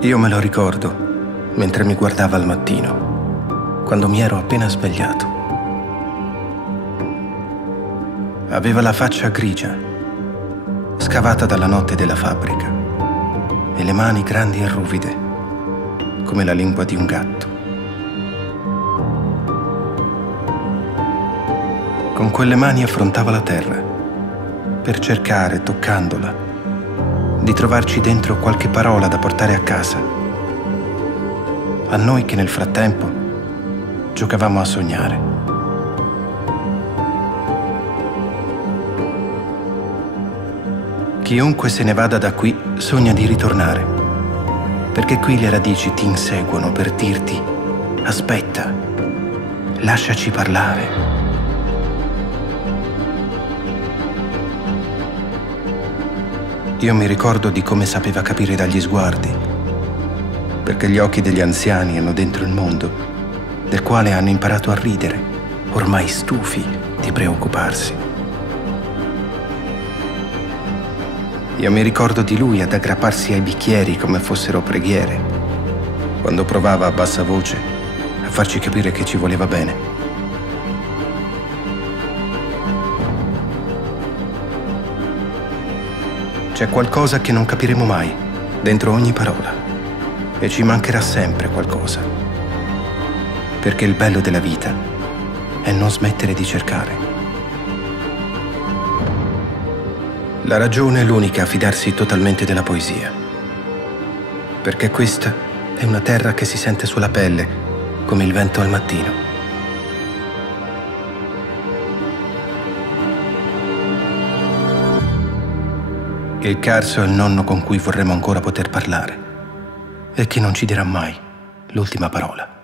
Io me lo ricordo mentre mi guardava al mattino, quando mi ero appena svegliato. Aveva la faccia grigia, scavata dalla notte della fabbrica, e le mani grandi e ruvide, come la lingua di un gatto. Con quelle mani affrontava la terra, per cercare, toccandola, di trovarci dentro qualche parola da portare a casa. A noi che nel frattempo giocavamo a sognare. Chiunque se ne vada da qui sogna di ritornare, perché qui le radici ti inseguono per dirti: aspetta, lasciaci parlare. Io mi ricordo di come sapeva capire dagli sguardi, perché gli occhi degli anziani hanno dentro il mondo, del quale hanno imparato a ridere, ormai stufi di preoccuparsi. Io mi ricordo di lui ad aggrapparsi ai bicchieri come fossero preghiere, quando provava a bassa voce a farci capire che ci voleva bene. C'è qualcosa che non capiremo mai, dentro ogni parola, e ci mancherà sempre qualcosa. Perché il bello della vita è non smettere di cercare. La ragione è l'unica a fidarsi totalmente della poesia. Perché questa è una terra che si sente sulla pelle, come il vento al mattino. Il Carso è il nonno con cui vorremmo ancora poter parlare e che non ci dirà mai l'ultima parola.